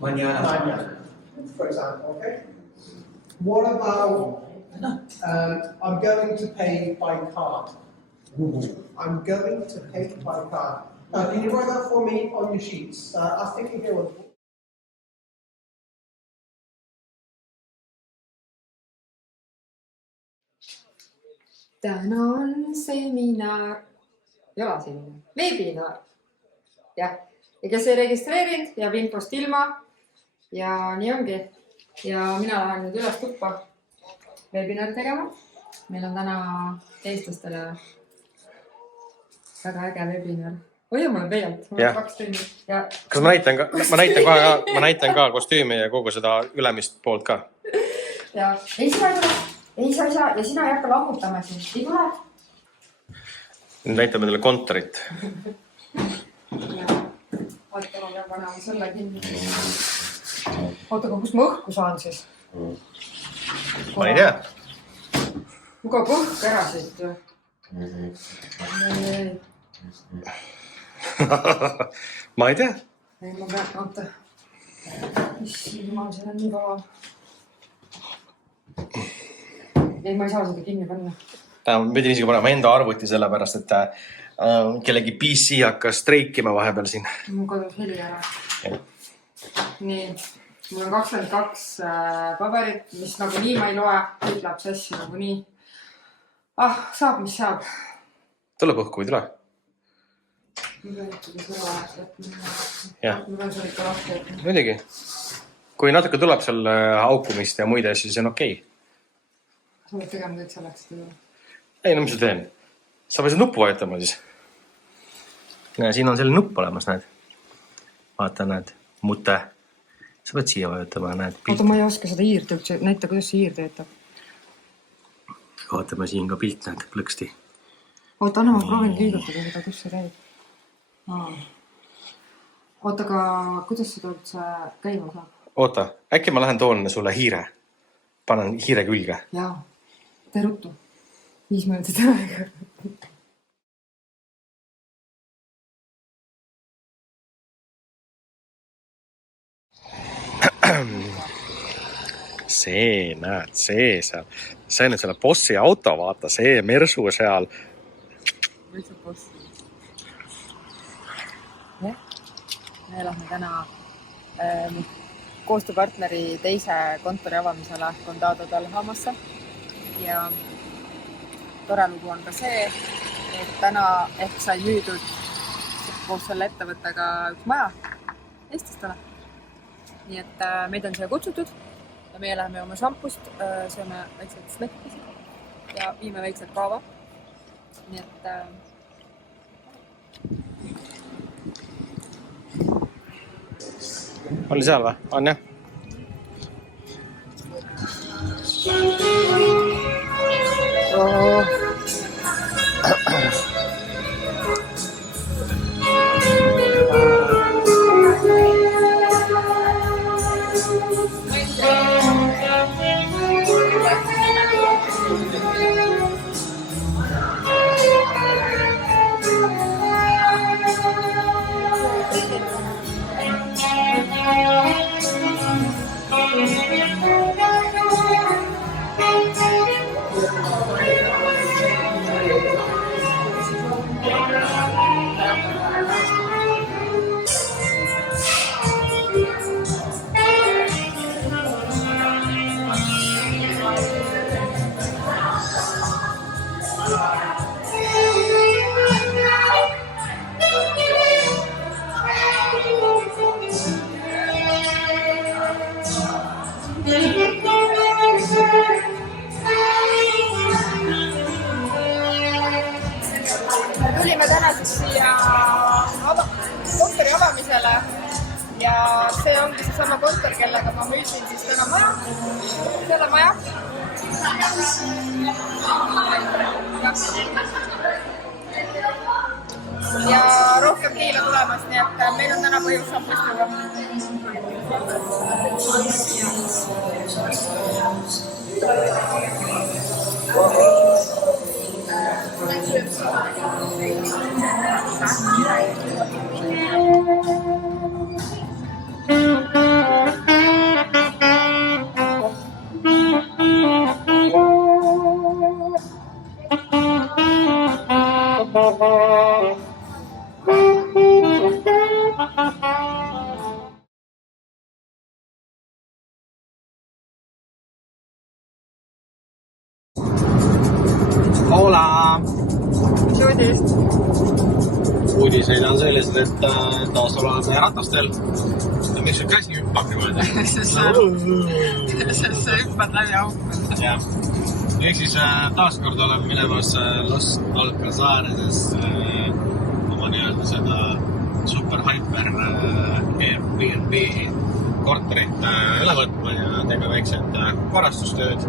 Manya, for example, okay? What about I'm going to pay by card? I'm going to pay by card. Can you write that for me on your sheets? I was thinking here. Täna on seminar, ei ole seminar, webinar. Ja kes ei registreerinud, jääb infost ilma ja nii ongi. Ja mina lähen nüüd üles tuppa webinari tegema. Meil on täna eestlastele väga äge webinar. Hoia mulle pealt, mul on 2 tundi. Kas ma näitan ka kostüümi ja kogu seda ülemist poolt ka? Ja ei sina ei tule, ei sa ei saa ja sina ei hakka lammutama siin, ei tule. Nüüd näitame teile kontorit. Oota, ma pean panema selle kinni. Oota, aga kus ma õhku saan siis? Ma ei tea. Mu kaob õhk ära siit ju. Ma ei tea. Ei, ma pean, oota. Jumal, see on nii kaua. Ei, ma ei saa seda kinni panna. Ma pidin isegi panema enda arvuti sellepärast, et kellegi PC hakkas streikima vahepeal siin. Mu kodus heli ära. Nii, mul on 22 paberit, mis nagu nii ma ei loe. Kõik läheb sassi nagu nii. Saab, mis saab. Tuleb õhku või tule? Ma pean ikkagi seda jätma. Jah. Ma pean seda ikka lahti jätma. Muidugi. Kui natuke tuleb seal haukumist ja muid asju, siis on okei. Sa oled tegema kõik selleks, et teha. Ei, no mis sa teen? Sa pead nuppu vajutama siis. Ja siin on selline nupp olemas, näed. Vaata, näed. Mute. Sa pead siia vajutama, näed. Oota, ma ei oska seda hiirte üldse. Näita, kuidas see hiir töötab. Vaatame siin ka pilt, näed, plõksti. Oota, anna ma proovin liigutada seda, kus see käib. Oota, aga kuidas seda üldse käima saab? Oota, äkki ma lähen toon sulle hiire. Panen hiire külge. Jaa, tee ruttu. 5 minutit aega. See, näed, see seal. See on nüüd selle bossi auto, vaata, see Mersu seal. Mis on boss? Jah, me lähme täna koostööpartneri teise kontori avamisele Condado Dalhamasse. Ja tore lugu on ka see, et täna ehk sai müüdud koos selle ettevõttega üks maja eestlastele. Nii et meid on siia kutsutud ja meie läheme oma šampust, sööme väikseid smekkisi ja viime väikseid kaava. Nii et oli seal või? On jah? tulime täna siis siia kontori avamisele ja see ongi seesama kontor, kellega ma müüsin siis täna maja, selle maja. Ja rohkem kiile tulemas, nii et meil on täna põhjus šampustiga. Hola! Uudis. Uudiseid on sellised, et taas oleme ratastel. Miks see käsi hüppab niimoodi? Sest sa hüppad läbi auku. Jah. Ehk siis taaskord oleme minemas Los Alcazareses oma nii-öelda seda super-hyper Airbnb korterit üle võtma ja teeme väiksed korrastustööd.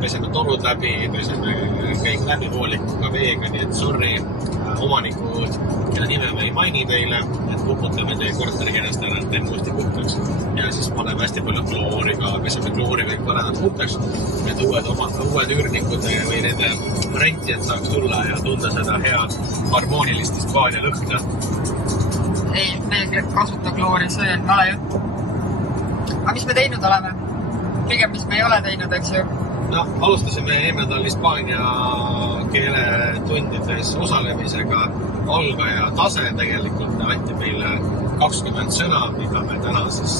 Peseme torud läbi, peseme kõik läbi voolikuga veega, nii et sorry omanikud, kelle nime me ei maini teile, et kuputame teie korteri kenest ära, et teeme uuesti puhtaks. Ja siis paneme hästi palju kloori ka, peseme kloori kõik põlenad puhtaks, et uued üürnikud või nende rentijad saaks tulla ja tunda seda head harmoonilist Hispaania lõhna. Ei, me ei kasuta kloori, see on vale jutt. Aga mis me teinud oleme? Pigem, mis me ei ole teinud, eks ju? No, alustasime eelnädal Hispaania keeletundides osalemisega. Algaja tase tegelikult anti meile 20 sõna, mida me täna siis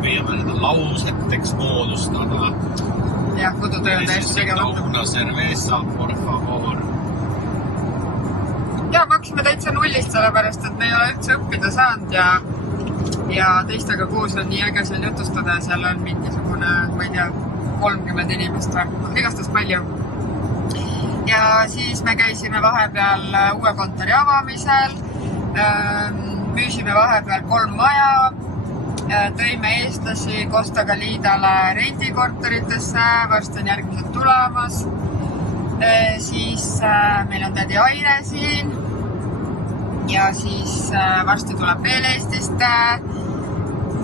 püüame nende lauseteks moodustada. Jah, kodutöö on täiesti tegemata. Una cerveza, por favor. Ja, me hakkasime täitsa nullist, sellepärast, et me ei ole üldse õppida saanud ja teistega koos on nii äge seal jutustada ja seal on mingisugune, ma ei tea, 30 inimest või, igastast palju. Ja siis me käisime vahepeal uue kontori avamisel, müüsime vahepeal 3 maja, tõime eestlasi Costa Galidale rendikorteritesse, varsti on järgmised tulemas. Siis meil on tädi Aire siin ja siis varsti tuleb veel Eestist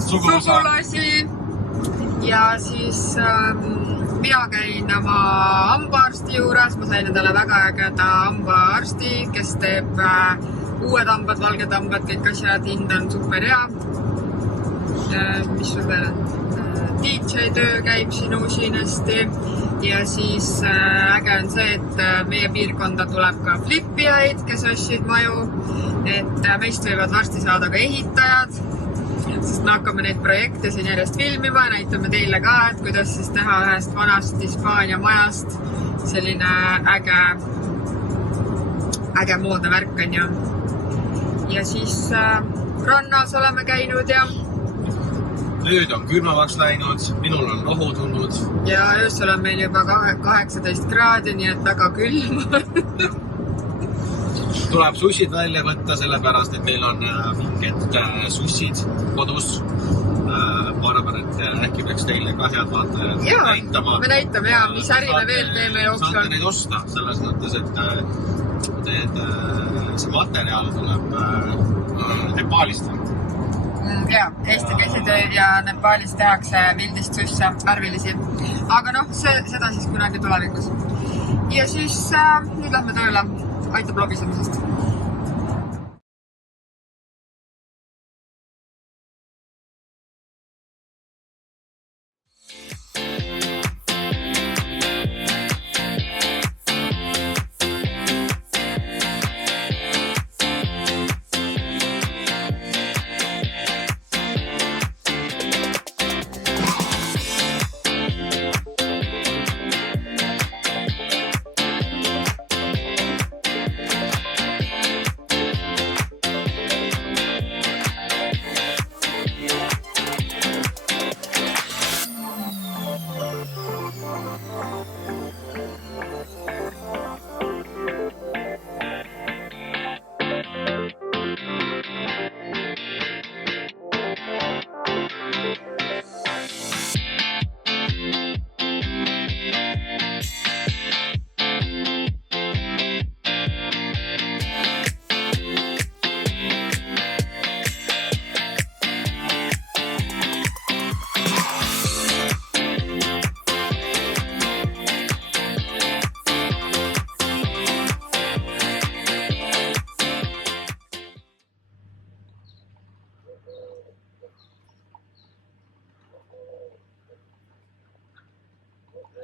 sugulasi ja siis mina käin oma hambaarsti juures, ma sain endale väga ägeda hambaarsti, kes teeb uued hambad, valged hambad, kõik asjad, hind on super hea. Mis sul veel on? DJ töö käib siin uusinesti ja siis äge on see, et meie piirkonda tuleb ka flippijaid, kes ostsid maju, et meist võivad varsti saada ka ehitajad, sest me hakkame neid projekte siin järjest filmima ja näitame teile ka, et kuidas siis teha ühest vanast Hispaania majast selline äge moodne värk on ju. Ja siis rannas oleme käinud ja nüüd on külmavaks läinud, minul on rohu tulnud. Ja öösel on meil juba 18 kraadi, nii et väga külm. Tuleb sussid välja võtta, sellepärast, et meil on mingid sussid kodus. Ma arvan, et äkki peaks teile ka head vaatajad näitama. Me näitame, mis äri me veel teeme jooksvalt. Saate neid osta, selles mõttes, et see materjal tuleb Nepaalist. Jaa, eesti käsitöö ja Nepaalis tehakse vildist susse, värvilisi. Aga noh, seda siis kunagi tulevikus. Ja siis nüüd lähme tööle, aitab lobisemisest.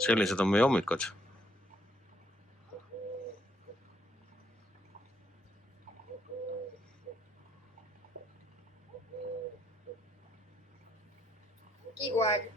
sellised on meie hommikud. Kiiguaeg.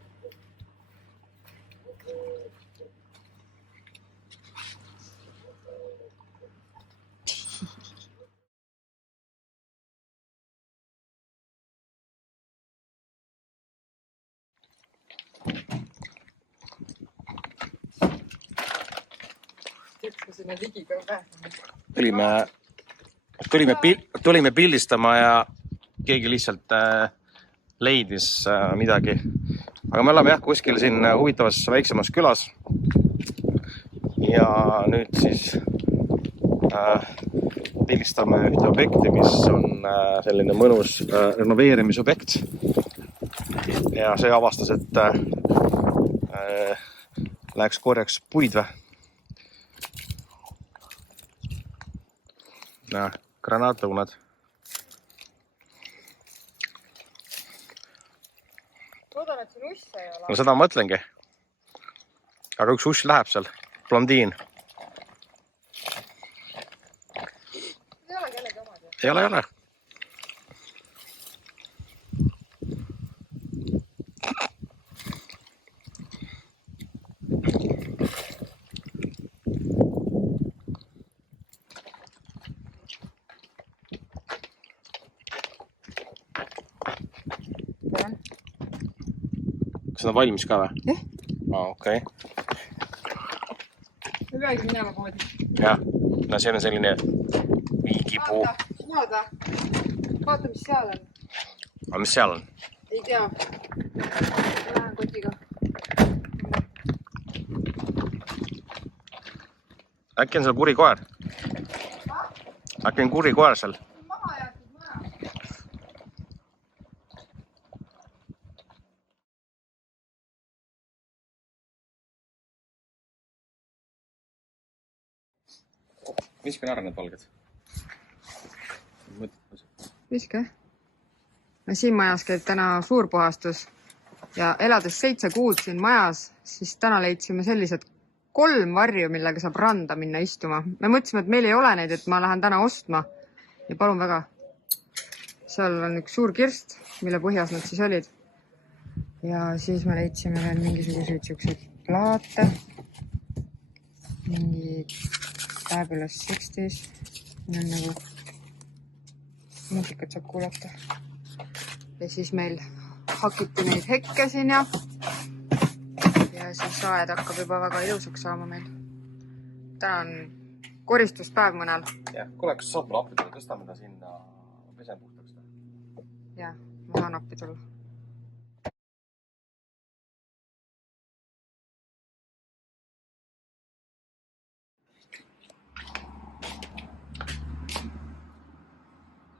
Sinna ligiga pääsema. Tulime pildistama ja keegi lihtsalt leidis midagi. Aga me oleme jah kuskil siin huvitavas väiksemas külas. Ja nüüd siis pildistame ühte objekti, mis on selline mõnus renoveerimisobjekt. Ja see avastas, et läheks korjaks puid või. Granaatõunad. Loodan, et siin usse ei ole. No seda mõtlengi. Aga üks uss läheb seal. Blondiin. Ei ole kellegi omad. Ei ole. Kas nad on valmis ka või? Jah. Okei. Me peagi minema poodi. Jah, no see on selline viigipuu. Vaata, mis seal on. Aga mis seal on? Ei tea. Lähen kotiga. Äkki on seal kuri koer? Äkki on kuri koer seal? Viskan ära need valged. Viska. Siin majas käib täna suurpuhastus ja elades 7 kuud siin majas, siis täna leidsime sellised 3 varju, millega saab randa minna istuma. Me mõtlesime, et meil ei ole neid, et ma lähen täna ostma ja palun väga. Seal on üks suur kirst, mille põhjas nad siis olid. Ja siis me leidsime veel mingisuguseid siukseid plaate. Mingid Fabulous 60s. On nagu muusikat saab kuulata. Ja siis meil hakiti neid hekke siin ja siis aed hakkab juba väga ilusaks saama meil. Täna on koristuspäev mõnel. Jah, kuule, kas saab mulle appi tulla, tõstame ta sinna pesen puhtaks? Jah, ma saan appi tulla.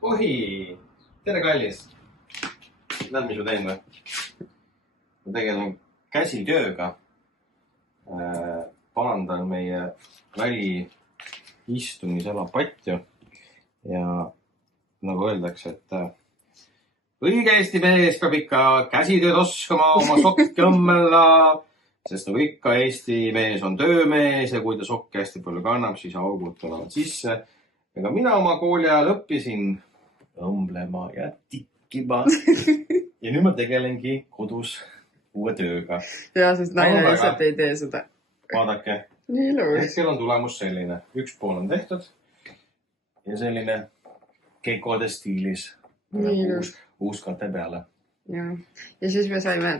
Ohi! Tere kallis! Näed, mis ma teen või? Ma tegelen käsitööga. Parandan meie väliistumisala patju. Ja nagu öeldakse, et õige Eesti mees peab ikka käsitööd oskama, oma sokke õmmella. Sest nagu ikka Eesti mees on töömees ja kui ta sokke hästi palju kannab, siis augud tulevad sisse. Ega mina oma kooli ajal õppisin õmblema ja tikkima. Ja nüüd ma tegelengi kodus uue tööga. Ja, sest naine lihtsalt ei tee seda. Vaadake. Nii ilus. Hetkel on tulemus selline. Üks pool on tehtud. Ja selline kekode stiilis. Nii ilus. Uus kate peale. Ja siis me saime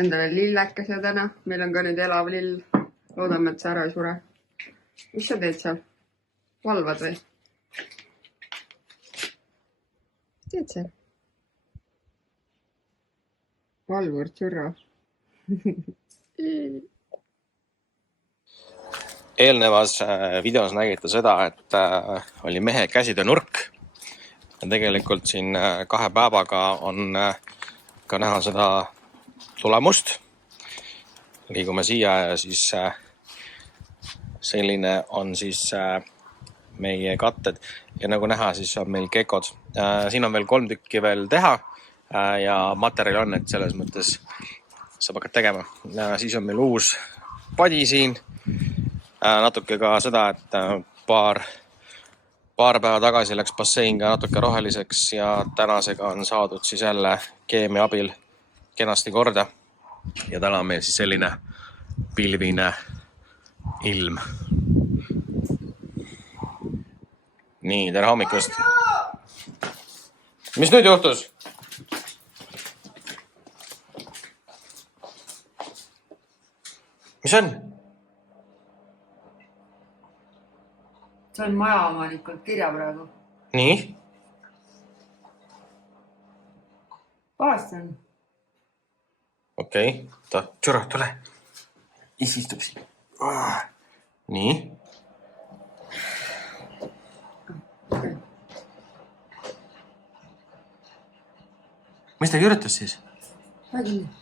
endale lillekese täna. Meil on ka nüüd elav lill. Loodame, et see ära ei sure. Mis sa teed seal? Valvad või? Teed see? Valvur tšurro. Eelnevas videos nägite seda, et oli mehe käsitöönurk. Ja tegelikult siin 2 päevaga on ka näha seda tulemust. Liigume siia ja siis selline on siis meie katted ja nagu näha, siis on meil kekod. Siin on veel 3 tükki veel teha ja materjali on, et selles mõttes saab hakata tegema. Ja siis on meil uus padi siin. Natuke ka seda, et paar päeva tagasi läks bassein ka natuke roheliseks ja tänasega on saadud siis jälle keemia abil kenasti korda. Ja täna on meil siis selline pilvine ilm. Nii, tere hommikust! Mis nüüd juhtus? Mis on? See on majaomanikult kirja praegu. Nii? Pahasti on. Okei, Tšuro, tule. Istub siin. Nii? Mis ta kirjutas siis? Väga nii.